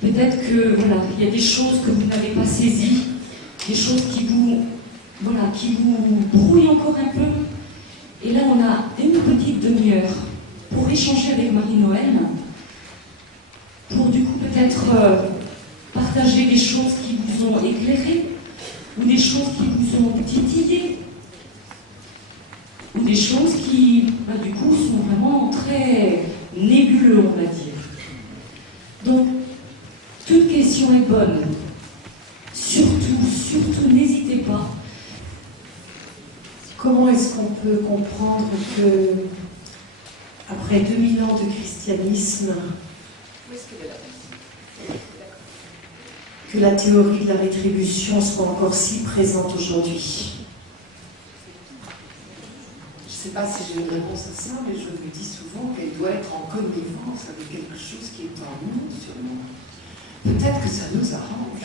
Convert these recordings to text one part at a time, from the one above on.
Peut-être que, voilà, il y a des choses que vous n'avez pas saisies, des choses qui vous, voilà, qui vous brouillent encore un peu. Et là, on a une petite demi-heure pour échanger avec Marie-Noël, pour du coup peut-être partager des choses qui vous ont éclairé, ou des choses qui vous ont titillé, ou des choses qui, du coup, sont vraiment très nébuleux, on va dire. Donc, toute question est bonne. Surtout, n'hésitez pas. Comment est-ce qu'on peut comprendre que, après 2000 ans de christianisme, que la théorie de la rétribution soit encore si présente aujourd'hui? Je ne sais pas si j'ai une réponse à ça, mais je me dis souvent qu'elle doit être en connivence avec quelque chose qui est en nous, sûrement. Peut-être que ça nous arrange.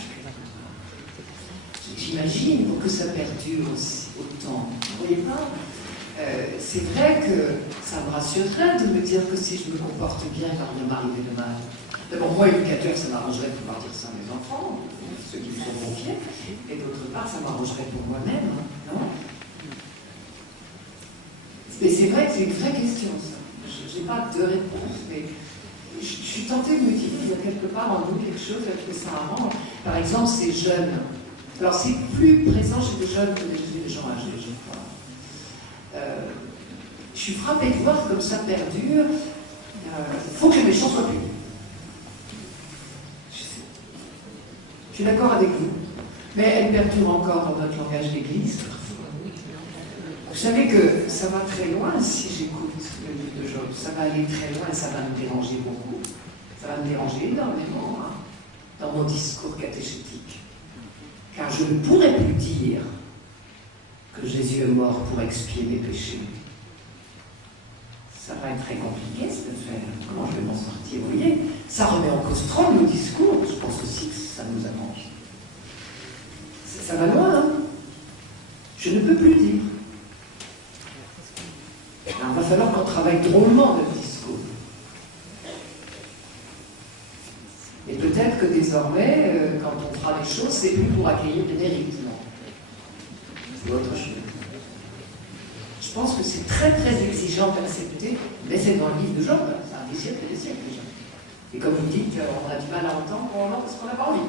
J'imagine, pour que ça perdure aussi autant. Vous voyez pas, c'est vrai que ça me rassurerait de me dire que si je me comporte bien, il va rien m'arriver de mal. D'abord, moi, éducateur, ça m'arrangerait de pouvoir dire ça à mes enfants, ceux qui me sont confiés, et d'autre part, ça m'arrangerait pour moi-même, non? Mais c'est vrai que c'est une vraie question, ça. Je n'ai pas de réponse, mais je suis tentée de me dire qu'il y a quelque part en nous quelque chose que ça arrange. Par exemple, ces jeunes. Alors, c'est plus présent chez les jeunes que chez les gens âgés, je crois. Je suis frappée de voir comme ça perdure. Il faut que les méchants soient punis. Je suis d'accord avec vous. Mais elle perdure encore dans notre langage d'église. Vous savez que ça va très loin si j'écoute le livre de Job. Ça va aller très loin, ça va me déranger beaucoup. Ça va me déranger énormément dans mon discours catéchétique. Car je ne pourrais plus dire que Jésus est mort pour expier mes péchés. Ça va être très compliqué, cette affaire. Comment je vais m'en sortir? Vous voyez, ça remet en cause trop nos discours. Je pense aussi que ça nous arrange. Ça va loin, hein? Je ne peux plus dire. Alors, il va falloir qu'on travaille drôlement notre discours. Et peut-être que désormais, quand on fera les choses, c'est plus pour accueillir les mérites, non. C'est autre chose. Je pense que c'est très très exigeant d'accepter, mais c'est dans le livre de Job, ça a des siècles et des siècles déjà. Et comme vous dites, on a du mal à entendre probablement parce qu'on n'a pas envie.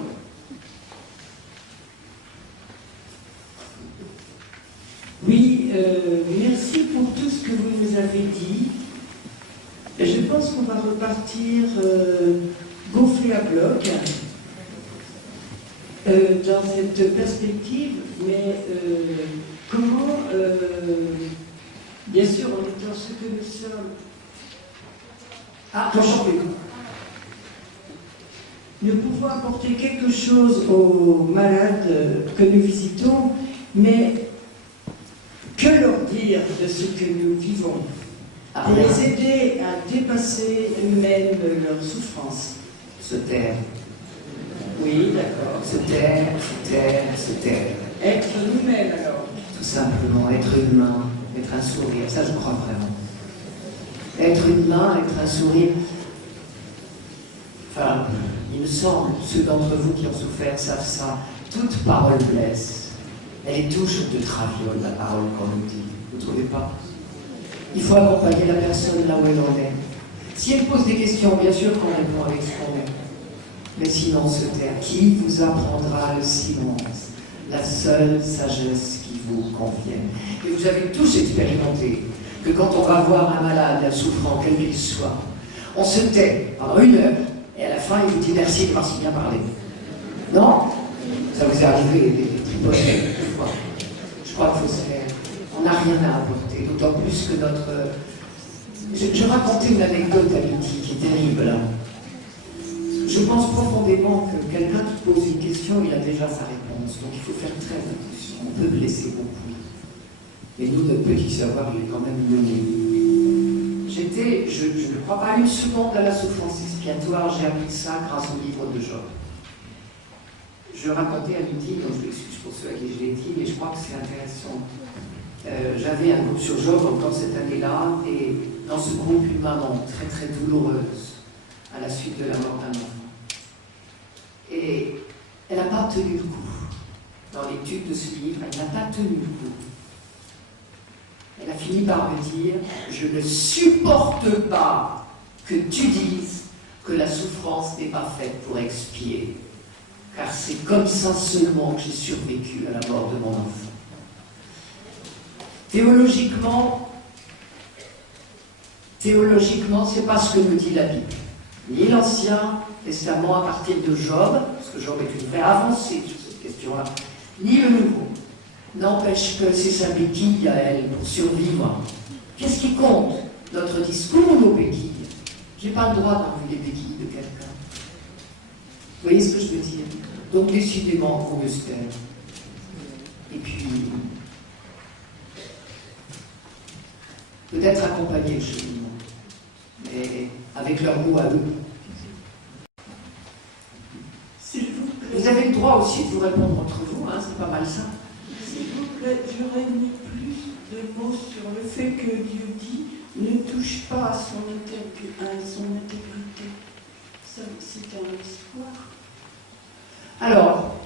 Oui, merci pour tout ce que vous nous avez dit. Je pense qu'on va repartir gonflé à bloc dans cette perspective, mais comment, bien sûr, en étant ce que nous sommes, nous pouvons apporter quelque chose aux malades que nous visitons, mais que leur dire de ce que nous vivons pour les aider à dépasser eux-mêmes leurs souffrances? Se taire. Oui, d'accord. Se taire, se taire, se taire. Être nous-mêmes alors. Tout simplement, être humain, être un sourire, ça je crois vraiment. Être humain, être un sourire. Enfin, il me semble, ceux d'entre vous qui ont souffert savent ça, toute parole blesse. Elle est touche de traviole, la parole qu'on nous dit. Vous ne trouvez pas? Il faut accompagner la personne là où elle en est. Si elle pose des questions, bien sûr qu'on répond avec ce qu'on est. Mais sinon, se taire. Qui vous apprendra le silence? La seule sagesse qui vous convienne. Et vous avez tous expérimenté que quand on va voir un malade, un souffrant, quel qu'il soit, on se tait pendant 1 heure, et à la fin, il vous dit merci de m'avoir si bien parlé. Non? Ça vous est arrivé des tripotés, des fois. Je crois qu'il faut se faire. On n'a rien à apporter, d'autant plus que notre... Je racontais une anecdote à Lydie qui est terrible. Je pense profondément que quelqu'un qui pose une question, il a déjà sa réponse. Donc il faut faire très attention. On peut blesser beaucoup. Et nous, notre petit savoir, il est quand même mené. Je ne crois pas une seconde à la souffrance expiatoire. J'ai appris ça grâce au livre de Job. Je racontais à Lydie, donc je m'excuse pour ceux à qui je l'ai dit, mais je crois que c'est intéressant. J'avais un groupe sur Job encore cette année-là, et dans ce groupe, une maman très très douloureuse à la suite de la mort d'un enfant. tenu le coup. Dans l'étude de ce livre, elle n'a pas tenu le coup. Elle a fini par me dire, je ne supporte pas que tu dises que la souffrance n'est pas faite pour expier, car c'est comme ça seulement que j'ai survécu à la mort de mon enfant. Théologiquement, c'est pas ce que me dit la Bible. Ni l'Ancien Testament à partir de Job, parce que Job est une vraie avancée sur cette question-là, ni le Nouveau. N'empêche que c'est sa béquille à elle pour survivre. Qu'est-ce qui compte? Notre discours ou nos béquilles? J'ai pas le droit d'enlever les béquilles de quelqu'un. Vous voyez ce que je veux dire? Donc décidément, on veut se taire. Et puis, peut-être accompagner le cheminement, mais avec leur mot à eux. S'il vous plaît. Vous avez le droit aussi de vous répondre entre vous, hein, c'est pas mal ça. S'il vous plaît, j'aurais mis plus de mots sur le fait que Dieu dit ne touche pas à son intégrité. Ça, c'est un espoir. Alors,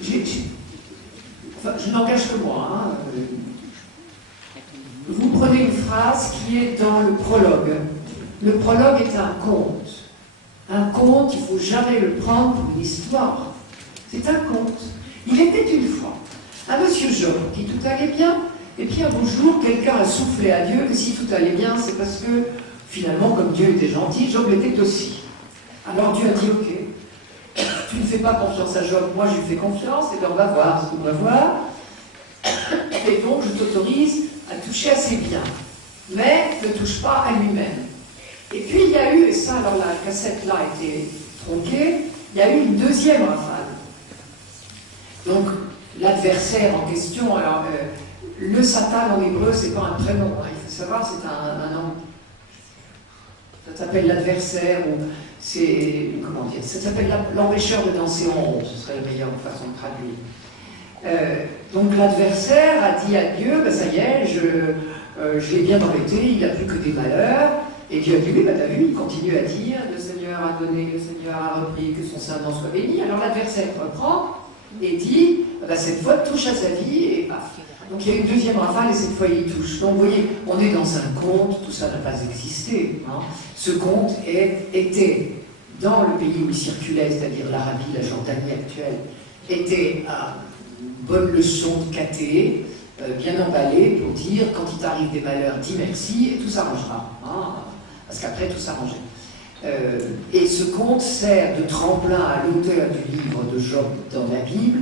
je n'engage que moi. Hein. Vous prenez une phrase qui est dans le prologue. Le prologue est un conte. Un conte, il ne faut jamais le prendre pour une histoire. C'est un conte. Il était une fois un monsieur Job qui tout allait bien, et puis un beau jour, quelqu'un a soufflé à Dieu que si tout allait bien, c'est parce que finalement, comme Dieu était gentil, Job l'était aussi. Alors Dieu a dit, ok, tu ne fais pas confiance à Job, moi je lui fais confiance, et bien on va voir ce qu'on va voir. Et donc je t'autorise à toucher à ses biens, mais ne touche pas à lui-même. Et puis il y a eu, et ça alors la cassette là a été tronquée, il y a eu une deuxième rafale. Donc l'adversaire en question, alors le Satan en hébreu c'est pas un prénom, hein, il faut savoir c'est un nom. Ça s'appelle l'adversaire ou c'est, comment dire, ça s'appelle l'empêcheur de danser en rond, ce serait la meilleure façon de traduire. Donc l'adversaire a dit à Dieu, ben, ça y est, je l'ai bien embêté, il n'a plus que des malheurs. Et Dieu a dit, oui, ben, t'as vu, il continue à dire, le Seigneur a donné, le Seigneur a repris, que son Saint nom soit béni. Alors l'adversaire reprend et dit, ben, cette fois touche à sa vie et paf. Donc il y a une deuxième rafale et cette fois il y touche. Donc vous voyez, on est dans un conte, tout ça n'a pas existé. Hein. Ce conte était dans le pays où il circulait, c'est-à-dire l'Arabie, la Jordanie actuelle, était une bonne leçon de caté, bien emballée pour dire quand il t'arrive des malheurs, dis merci et tout s'arrangera. Hein, parce qu'après tout s'arrangeait. Et ce conte sert de tremplin à l'auteur du livre de Job dans la Bible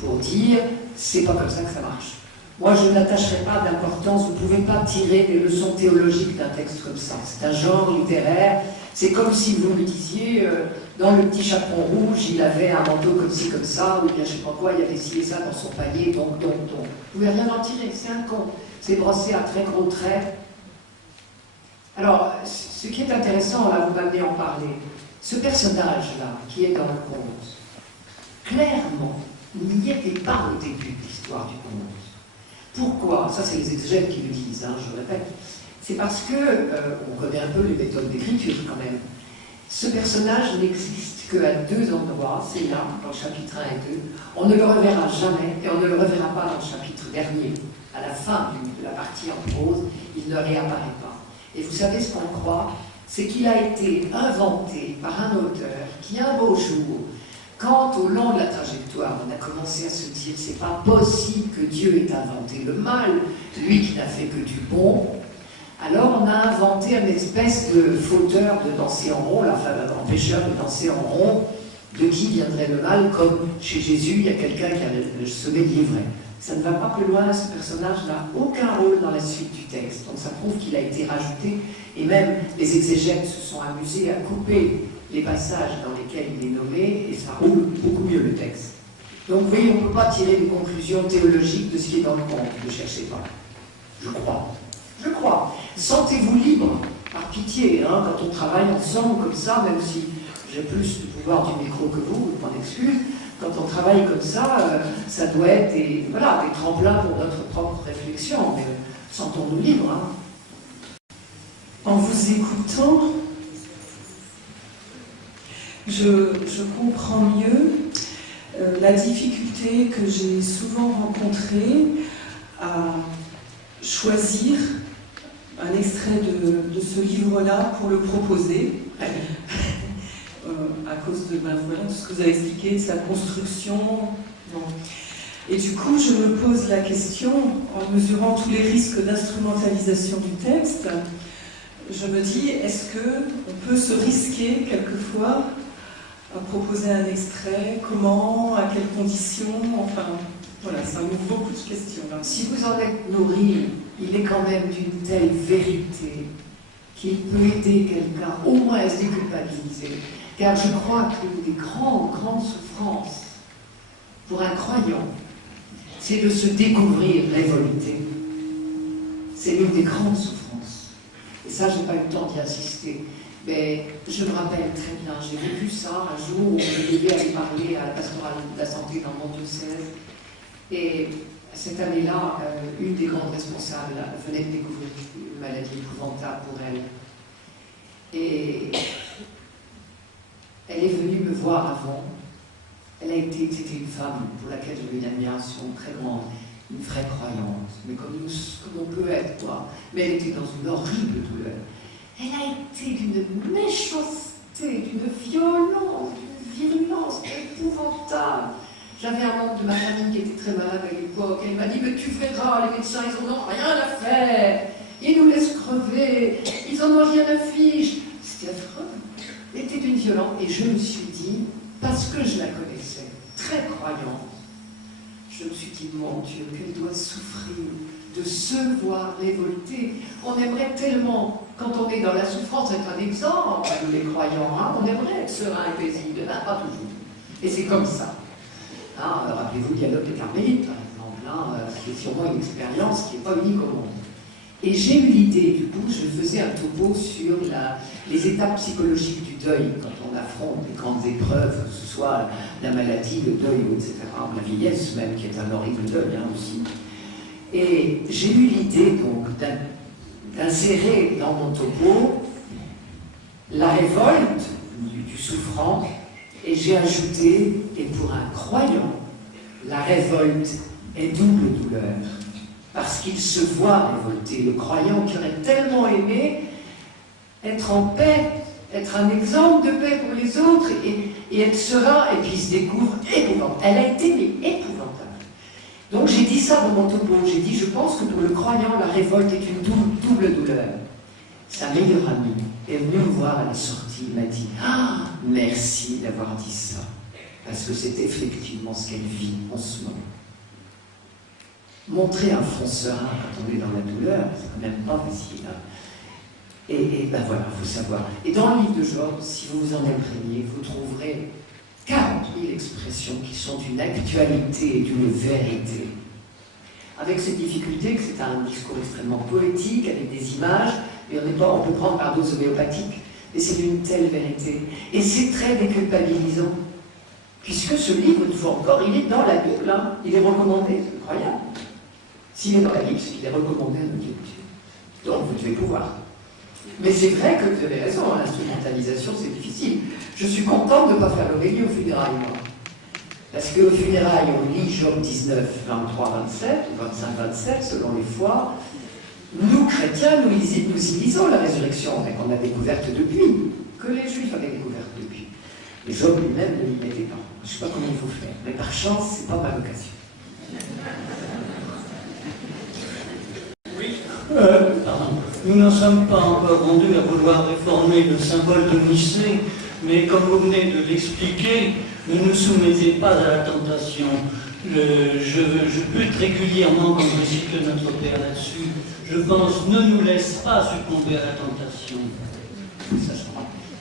pour dire c'est pas comme ça que ça marche. Moi, je n'attacherai pas d'importance, vous ne pouvez pas tirer des leçons théologiques d'un texte comme ça. C'est un genre littéraire, c'est comme si vous me disiez, dans le petit chaperon rouge, il avait un manteau comme ci, comme ça, ou bien je ne sais pas quoi, il avait ci et ça dans son panier, donc. Vous ne pouvez rien en tirer, c'est un conte. C'est brossé à très gros traits. Alors, ce qui est intéressant, là, vous m'amenez à en parler, ce personnage-là, qui est dans le conte, clairement, n'y était pas au début de l'histoire du conte. Pourquoi? Ça, c'est les exégètes qui le disent, hein, je répète. C'est parce que, on connaît un peu les méthodes d'écriture quand même. Ce personnage n'existe qu'à deux endroits, c'est là, dans le chapitre 1 et 2. On ne le reverra jamais, et on ne le reverra pas dans le chapitre dernier. À la fin de la partie en prose, il ne réapparaît pas. Et vous savez ce qu'on croit? C'est qu'il a été inventé par un auteur qui, un beau jour, quand au long de la trajectoire, on a commencé à se dire c'est pas possible que Dieu ait inventé le mal, lui qui n'a fait que du bon, alors on a inventé une espèce de fauteur de danser en rond, enfin empêcheur de danser en rond, de qui viendrait le mal, comme chez Jésus, il y a quelqu'un qui a semé l'ivraie. Ça ne va pas plus loin, ce personnage n'a aucun rôle dans la suite du texte, donc ça prouve qu'il a été rajouté, et même les exégètes se sont amusés à couper les passages dans lesquels il est nommé, et ça roule beaucoup mieux le texte. Donc vous voyez, on ne peut pas tirer des conclusions théologiques de ce qui est dans le conte, ne cherchez pas. Je crois. Je crois. Sentez-vous libre, par pitié, hein, quand on travaille ensemble comme ça, même si j'ai plus de pouvoir du micro que vous, je m'en excuse, quand on travaille comme ça, ça doit être des tremplins pour notre propre réflexion, mais sentons-nous libres. Hein. En vous écoutant, je comprends mieux la difficulté que j'ai souvent rencontrée à choisir un extrait de ce livre-là pour le proposer, à cause de voilà, tout ce que vous avez expliqué, de sa construction. Bon. Et du coup, je me pose la question, en mesurant tous les risques d'instrumentalisation du texte, je me dis, est-ce qu'on peut se risquer quelquefois à proposer un extrait? Comment? À quelles conditions? Enfin, voilà, ça ouvre beaucoup de questions. Là. Si vous en êtes nourri, il est quand même d'une telle vérité qu'il peut aider quelqu'un au moins à se déculpabiliser. Car je crois qu'une des grandes souffrances pour un croyant, c'est de se découvrir révolté. C'est l'une des grandes souffrances. Et ça, je n'ai pas eu le temps d'y insister. Mais je me rappelle très bien, j'ai vécu ça un jour où je devais aller parler à la pastorale de la santé dans mon diocèse. Et cette année-là, une des grandes responsables venait de découvrir une maladie épouvantable pour elle. Et elle est venue me voir avant. C'était une femme pour laquelle j'avais une admiration très grande, une vraie croyante, mais comme on peut être, quoi. Mais elle était dans une horrible douleur. Elle a été d'une méchanceté, d'une violence, d'une virulence épouvantable. J'avais un membre de ma famille qui était très malade à l'époque. Elle m'a dit, mais tu verras, les médecins, ils en ont rien à faire. Ils nous laissent crever. Ils en ont rien à fiche. C'était affreux. Elle était d'une violence. Et je me suis dit, parce que je la connaissais, très croyante, je me suis dit, mon Dieu, qu'elle doit souffrir de se voir révolter. On aimerait tellement, quand on est dans la souffrance, être un exemple, nous les croyants, hein, on aimerait être serein et paisible, pas toujours. Et c'est comme ça. Hein, rappelez-vous, Dialogue des Carmélites, par exemple, hein, c'est sûrement une expérience qui n'est pas unique au monde. Et j'ai eu l'idée, du coup, je faisais un topo sur les étapes psychologiques du deuil, quand on affronte les grandes épreuves, que ce soit la maladie, le deuil, etc., la vieillesse même, qui est un horrible deuil hein, aussi. Et j'ai eu l'idée, donc, d'insérer dans mon topo la révolte du souffrant, et j'ai ajouté, et pour un croyant, la révolte est double douleur. Parce qu'il se voit révolté. Le croyant qui aurait tellement aimé être en paix, être un exemple de paix pour les autres et être serein, et puis il se découvre épouvantable. Elle a été mais épouvantable. Donc j'ai dit ça dans mon topo. J'ai dit, je pense que pour le croyant, la révolte est une double douleur. Sa meilleure amie est venue me voir à la sortie. Il m'a dit, ah, merci d'avoir dit ça. Parce que c'est effectivement ce qu'elle vit en ce moment. Montrer un front serein quand on est dans la douleur, c'est quand même pas facile. Hein. Et ben voilà, il faut savoir. Et dans le livre de Job, si vous vous en imprégnez, vous trouverez 40 000 expressions qui sont d'une actualité et d'une vérité. Avec cette difficulté que c'est un discours extrêmement poétique, avec des images, et on peut prendre par doses homéopathiques, mais c'est d'une telle vérité. Et c'est très déculpabilisant. Puisque ce livre, une fois encore, il est dans la Bible, hein. Il est recommandé, c'est incroyable. S'il est dans la Bible, c'est qu'il est recommandé à nos Dieu. Donc vous devez pouvoir. Mais c'est vrai que vous avez raison, l'instrumentalisation c'est difficile. Je suis contente de ne pas faire l'Aurélie aux funérailles, moi. Parce qu'aux funérailles, on lit Job 19, 23, 27, ou 25, 27, selon les fois. Nous, chrétiens, nous y lisons la résurrection, mais qu'on a découverte depuis, que les Juifs avaient découverte depuis. Et Job lui-même ne l'y mettait pas. Je ne sais pas comment il faut faire, mais par chance, ce n'est pas ma vocation. Pardon. Nous n'en sommes pas encore rendus à vouloir réformer le symbole de Nicée, mais comme vous venez de l'expliquer, ne nous soumettez pas à la tentation. Je bute régulièrement quand je récite le Notre Père là-dessus. Je pense, ne nous laisse pas succomber à la tentation.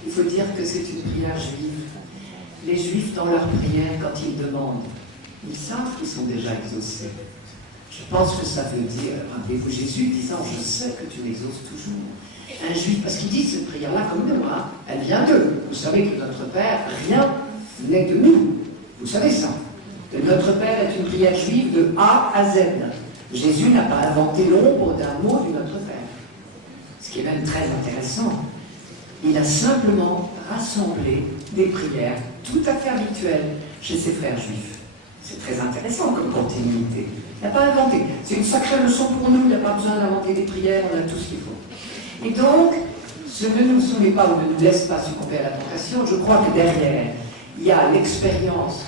Il faut dire que c'est une prière juive. Les Juifs, dans leur prière, quand ils demandent, ils savent qu'ils sont déjà exaucés. Je pense que ça veut dire, rappelez-vous Jésus disant, je sais que tu m'exauces toujours. Un Juif, parce qu'il dit cette prière-là comme nous, hein, elle vient d'eux. Vous savez que notre Père, rien n'est de nous. Vous savez ça. Que notre Père est une prière juive de A à Z. Jésus n'a pas inventé l'ombre d'un mot du Notre Père. Ce qui est même très intéressant. Il a simplement rassemblé des prières tout à fait habituelles chez ses frères juifs. C'est très intéressant comme continuité. Il n'a pas inventé. C'est une sacrée leçon pour nous, il n'y a pas besoin d'inventer des prières, on a tout ce qu'il faut. Et donc, ce ne nous soumet pas ou ne nous laisse pas succomber à la tentation. Je crois que derrière, il y a l'expérience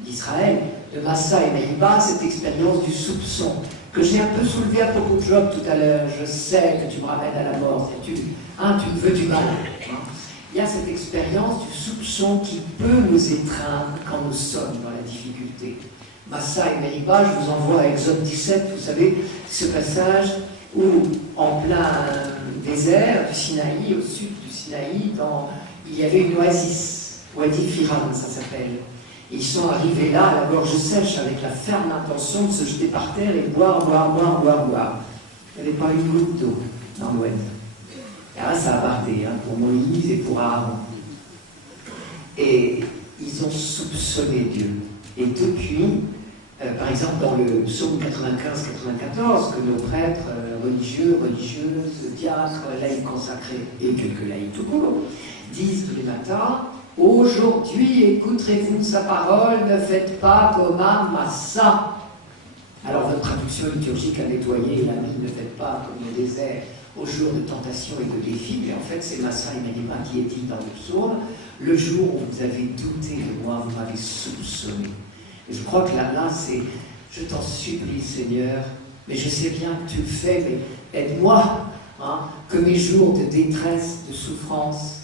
d'Israël, de Massa et Meriba, cette expérience du soupçon, que j'ai un peu soulevé à propos de Job tout à l'heure. Je sais que tu me ramènes à la mort, tu me veux du mal. Il y a cette expérience du soupçon qui peut nous étreindre quand nous sommes dans la difficulté. Massa et Meriba, je vous envoie à Exode 17, vous savez, ce passage où, en plein désert du Sinaï, au sud du Sinaï, il y avait une oasis, Wadi Firam, ça s'appelle. Ils sont arrivés là, à la gorge sèche, avec la ferme intention de se jeter par terre et boire. Il n'y avait pas une goutte d'eau dans l'ouest. Et là, ça a bardé pour Moïse et pour Aaron. Et ils ont soupçonné Dieu. Et depuis, par exemple, dans le psaume 95-94, que nos prêtres religieux, religieuses, diacres, laïcs consacrés et quelques laïcs tout court, disent tous les matins: aujourd'hui écouterez-vous sa parole, ne faites pas comme à Massa. Alors votre traduction liturgique a nettoyé la vie, ne faites pas comme au désert au jour de tentation et de défi, mais en fait c'est Massa et Meriba qui est dit dans le psaume: le jour où vous avez douté de moi, vous m'avez soupçonné. Et je crois que là c'est: je t'en supplie Seigneur, mais je sais bien que tu le fais, mais aide-moi, que mes jours de détresse, de souffrance,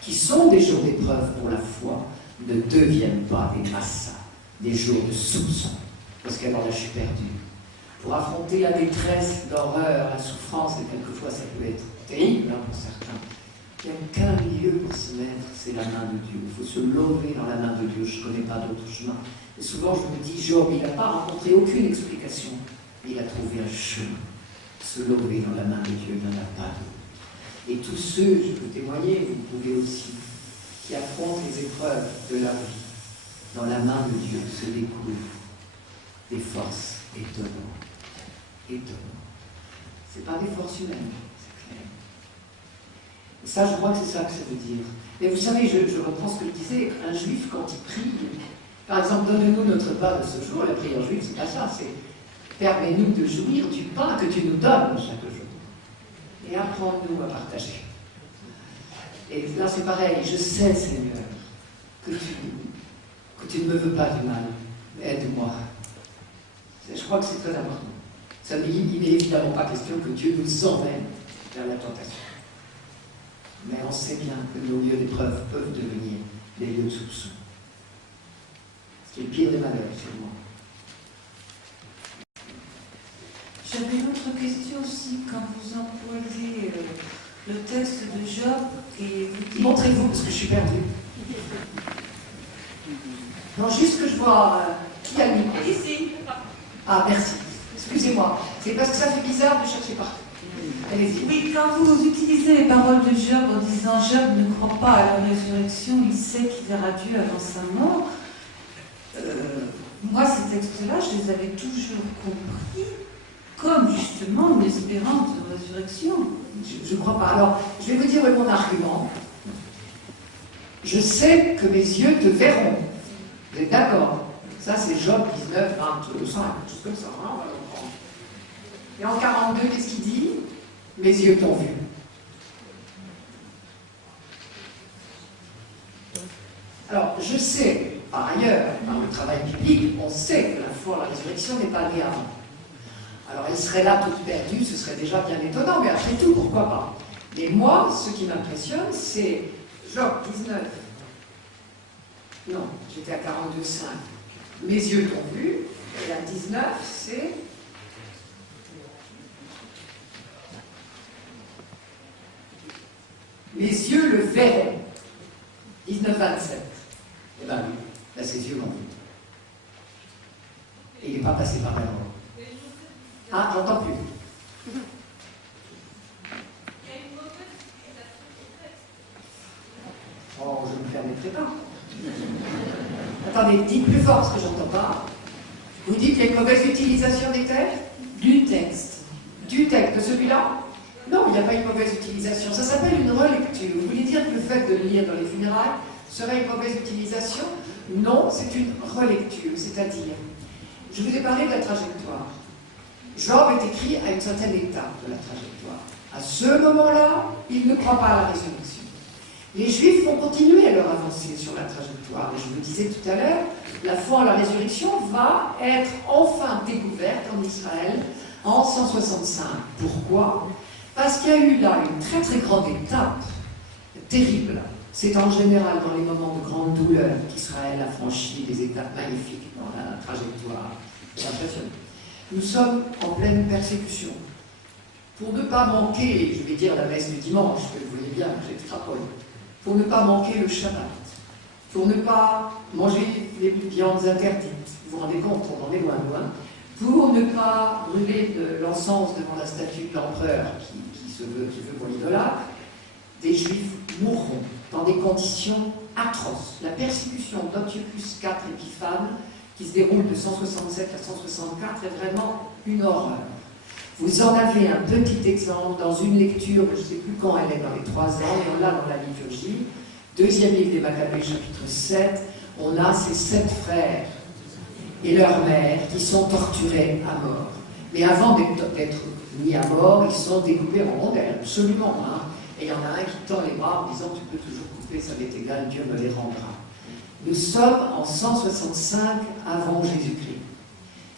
qui sont des jours d'épreuve pour la foi, ne deviennent pas des massas, des jours de soupçon, parce qu'alors là je suis perdu. Pour affronter la détresse, l'horreur, la souffrance, et quelquefois ça peut être terrible pour certains, il n'y a qu'un lieu pour se mettre, c'est la main de Dieu. Il faut se lever dans la main de Dieu, je ne connais pas d'autre chemin. Et souvent je me dis, Job, il n'a pas rencontré aucune explication, il a trouvé un chemin. Se lever dans la main de Dieu, il n'y en a pas d'autre. Et tous ceux, je peux témoigner, vous pouvez aussi, qui affrontent les épreuves de leur vie, dans la main de Dieu, se découvrent des forces étonnantes. Étonnantes. Ce n'est pas des forces humaines, c'est clair. Et ça, je crois que c'est ça que ça veut dire. Mais vous savez, je reprends ce que je disais, un juif, quand il prie, par exemple, donne-nous notre pain de ce jour, la prière juive, c'est pas ça, c'est permets-nous de jouir du pain que tu nous donnes chaque jour. Et apprends-nous à partager. Et là, c'est pareil, je sais, Seigneur, que tu ne me veux pas du mal. Aide-moi. Je crois que c'est très important. Ça il n'est évidemment pas question que Dieu nous emmène vers la tentation. Mais on sait bien que nos lieux d'épreuve peuvent devenir des lieux de soupçon. Ce qui est le pire des malheurs, sûrement. J'avais une autre question aussi, quand vous employez le texte de Job et vous dites... Montrez-vous, parce que je suis perdue. Non, juste que je vois qui a le micro. Ici. Ah, merci. Excusez-moi. C'est parce que ça fait bizarre de chercher partout. Allez-y. Oui, quand vous utilisez les paroles de Job en disant Job ne croit pas à la résurrection, il sait qu'il verra Dieu avant sa mort, moi, ces textes-là, je les avais toujours compris comme justement une espérance de résurrection. Je ne crois pas. Alors, je vais vous dire mon argument. Je sais que mes yeux te verront. Vous êtes d'accord? Ça, c'est Job 19, 25, quelque chose comme ça. Hein, on va le prendre. Et en 42, qu'est-ce qu'il dit? Mes yeux t'ont vu. Alors, je sais, par ailleurs, par le travail biblique, on sait que la foi, la résurrection n'est pas née avant. Alors, elle serait là toute perdue, ce serait déjà bien étonnant, mais après tout, pourquoi pas? Mais moi, ce qui m'impressionne, c'est Job 19. Non, j'étais à 42,5. Mes yeux t'ont vu, et la 19, c'est... Mes yeux le verront. 19,27. Eh bien oui, là ses yeux l'ont vu. Et il n'est pas passé par là. Ah, j'entends plus. Oh, je ne me permettrai pas. Attendez, dites plus fort parce que j'entends pas. Vous dites qu'il y a une mauvaise utilisation des textes? Du texte. Du texte, de celui-là? Non, il n'y a pas une mauvaise utilisation. Ça s'appelle une relecture. Vous voulez dire que le fait de le lire dans les funérailles serait une mauvaise utilisation? Non, c'est une relecture. C'est-à-dire, je vous ai parlé de la trajectoire. Job est écrit à une certaine étape de la trajectoire. À ce moment-là, il ne croit pas à la résurrection. Les Juifs vont continuer à leur avancer sur la trajectoire. Et je vous le disais tout à l'heure, la foi en la résurrection va être enfin découverte en Israël en 165. Pourquoi? Parce qu'il y a eu là une très très grande étape terrible. C'est en général dans les moments de grande douleur qu'Israël a franchi des étapes magnifiques dans la trajectoire. C'est impressionnant. Nous sommes en pleine persécution. Pour ne pas manquer, je vais dire la messe du dimanche, que vous voyez bien, j'extrapole, pour ne pas manquer le Shabbat, pour ne pas manger les viandes interdites, vous vous rendez compte, on en est loin, pour ne pas brûler de l'encens devant la statue de l'empereur qui veut qu'on l'idolâtre, des Juifs mourront dans des conditions atroces. La persécution d'Antiochus IV Épiphane, qui se déroule de 167 à 164, est vraiment une horreur. Vous en avez un petit exemple dans une lecture, je ne sais plus quand elle est, dans les 3 ans, et on l'a dans la liturgie, 2e livre des Maccabées, chapitre 7, on a ces 7 frères et leur mère qui sont torturés à mort. Mais avant d'être mis à mort, ils sont découpés en rondelles, absolument. Hein. Et il y en a un qui tend les bras en disant « Tu peux toujours couper, ça m'est égal, Dieu me les rendra ». Nous sommes en 165 avant Jésus-Christ.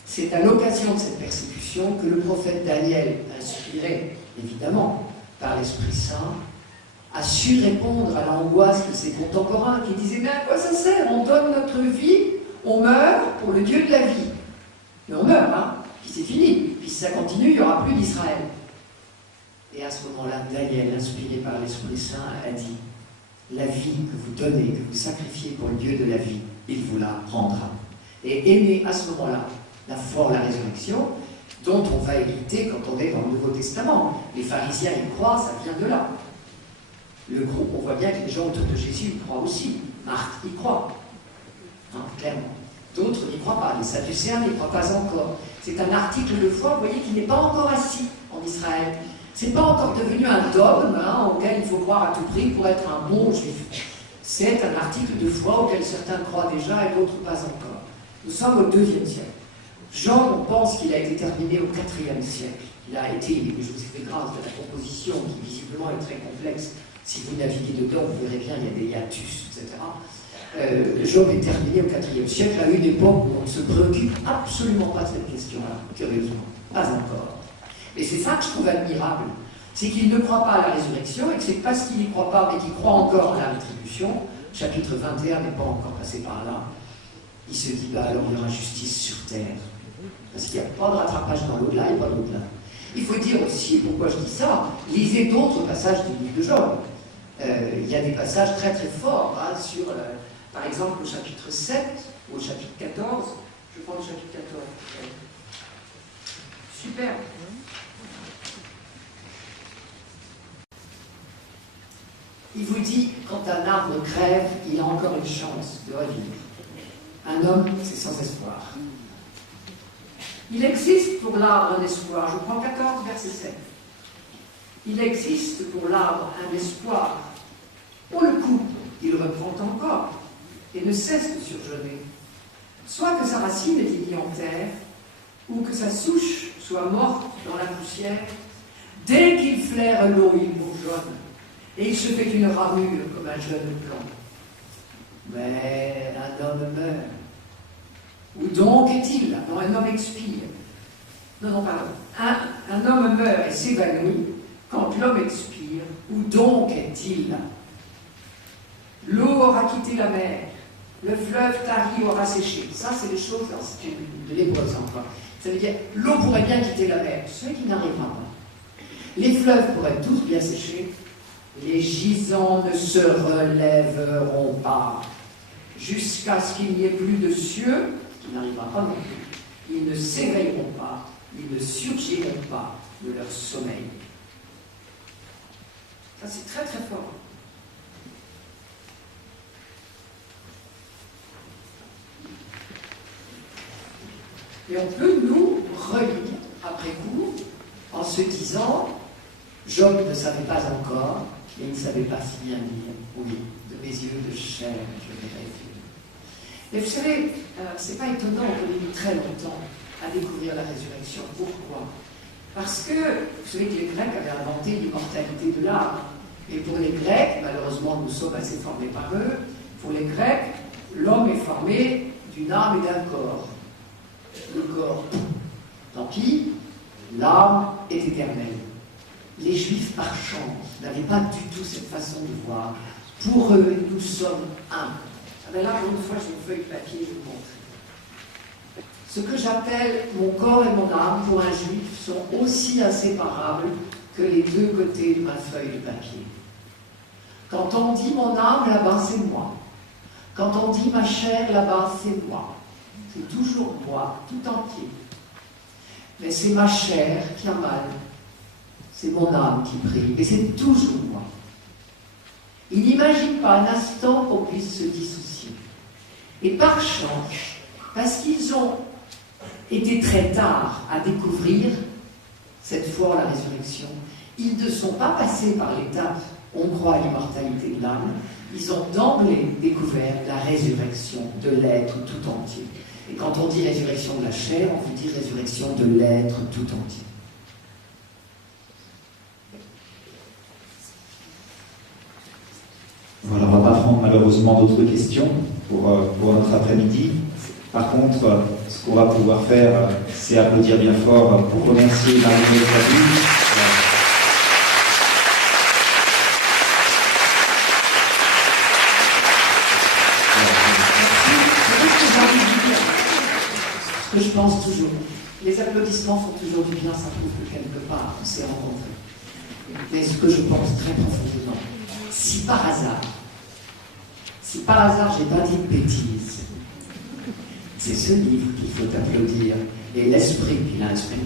C'est à l'occasion de cette persécution que le prophète Daniel, inspiré évidemment par l'Esprit Saint, a su répondre à l'angoisse de ses contemporains qui disaient « Mais à quoi ça sert? On donne notre vie, on meurt pour le Dieu de la vie. » Mais on meurt, hein, puis c'est fini, puis si ça continue, il n'y aura plus d'Israël. Et à ce moment-là, Daniel, inspiré par l'Esprit Saint, a dit « La vie que vous donnez, que vous sacrifiez pour le Dieu de la vie, il vous la rendra. » Et est née à ce moment-là la foi en la résurrection, dont on va hériter quand on est dans le Nouveau Testament. Les pharisiens y croient, ça vient de là. Le groupe, on voit bien que les gens autour de Jésus y croient aussi. Marc y croit, hein, clairement. D'autres n'y croient pas, les Sadducéens n'y croient pas encore. C'est un article de foi, vous voyez, qui n'est pas encore assis en Israël. C'est pas encore devenu un dogme hein, auquel il faut croire à tout prix pour être un bon juif. C'est un article de foi auquel certains croient déjà et d'autres pas encore. Nous sommes au IIe siècle. Jean, on pense qu'il a été terminé au IVe siècle. Il a été, je vous ai fait grâce de la composition qui visiblement est très complexe. Si vous naviguez dedans, vous verrez bien, il y a des hiatus, etc. Job est terminé au IVe siècle, à une époque où on ne se préoccupe absolument pas de cette question-là, curieusement. Pas encore. Mais c'est ça que je trouve admirable. C'est qu'il ne croit pas à la résurrection, et que c'est parce qu'il n'y croit pas, mais qu'il croit encore à la rétribution. Chapitre 21 n'est pas encore passé par là. Il se dit, bah alors il y aura justice sur terre. Parce qu'il n'y a pas de rattrapage dans l'au-delà et pas d'au-delà. Il faut dire aussi, pourquoi je dis ça, lisez d'autres passages du livre de Job. Il y a des passages très très forts hein, sur, par exemple, au chapitre 7 ou au chapitre 14. Je prends le chapitre 14. Super. Il vous dit, quand un arbre crève, il a encore une chance de revivre. Un homme, c'est sans espoir. Il existe pour l'arbre un espoir. Je prends 14, verset 7. Il existe pour l'arbre un espoir. On le coupe, il reprend encore et ne cesse de surgeonner. Soit que sa racine est liée en terre, ou que sa souche soit morte dans la poussière. Dès qu'il flaire l'eau, il bourgeonne, et il se fait une ramure comme un jeune plant. Mais un homme meurt. Où donc est-il? Non, un homme expire. Non, pardon. Un homme meurt et s'évanouit quand l'homme expire. Où donc est-il? L'eau aura quitté la mer. Le fleuve tari aura séché. Ça, c'est des choses de l'hébreu encore. Ça veut dire, l'eau pourrait bien quitter la mer, ce qui n'arrivera pas. Les fleuves pourraient tous bien sécher. Les gisants ne se relèveront pas jusqu'à ce qu'il n'y ait plus de cieux, ce qui n'arrivera pas non plus. Ils ne s'éveilleront pas, ils ne surgiront pas de leur sommeil. Ça, c'est très très fort. Et on peut nous relire après coup en se disant Job ne savait pas encore, mais il ne savait pas si bien dire. Oui, de mes yeux de chair, je verrai Dieu. Mais vous savez, c'est pas étonnant qu'on ait mis très longtemps à découvrir la résurrection. Pourquoi? Parce que, vous savez que les Grecs avaient inventé l'immortalité de l'âme. Et pour les Grecs, malheureusement nous sommes assez formés par eux, pour les Grecs, l'homme est formé d'une âme et d'un corps. Le corps, tant pis, l'âme est éternelle. Les Juifs, par chance, n'avaient pas du tout cette façon de voir. Pour eux, nous sommes un. Ah ben là, pour une fois, j'ai une feuille de papier, je vous montre. Ce que j'appelle mon corps et mon âme, pour un Juif, sont aussi inséparables que les deux côtés de ma feuille de papier. Quand on dit mon âme, là-bas, c'est moi. Quand on dit ma chair, là-bas, c'est moi. C'est toujours moi, tout entier. Mais c'est ma chair qui a mal. C'est mon âme qui prie. Et c'est toujours moi. Il n'imagine pas un instant qu'on puisse se dissocier. Et par chance, parce qu'ils ont été très tard à découvrir cette foi en la résurrection, ils ne sont pas passés par l'étape on croit à l'immortalité de l'âme, ils ont d'emblée découvert la résurrection de l'être tout entier. Et quand on dit résurrection de la chair, on veut dire résurrection de l'être tout entier. Voilà, on ne va pas prendre malheureusement d'autres questions pour notre après-midi. Par contre, ce qu'on va pouvoir faire, c'est applaudir bien fort pour remercier Marie-Noëlle Fabi. Ce que je pense toujours, les applaudissements font toujours du bien, ça prouve que quelque part on s'est rencontrés. Mais ce que je pense très profondément, si par hasard j'ai pas dit de bêtises, c'est ce livre qu'il faut applaudir et l'esprit qu'il a exprimé.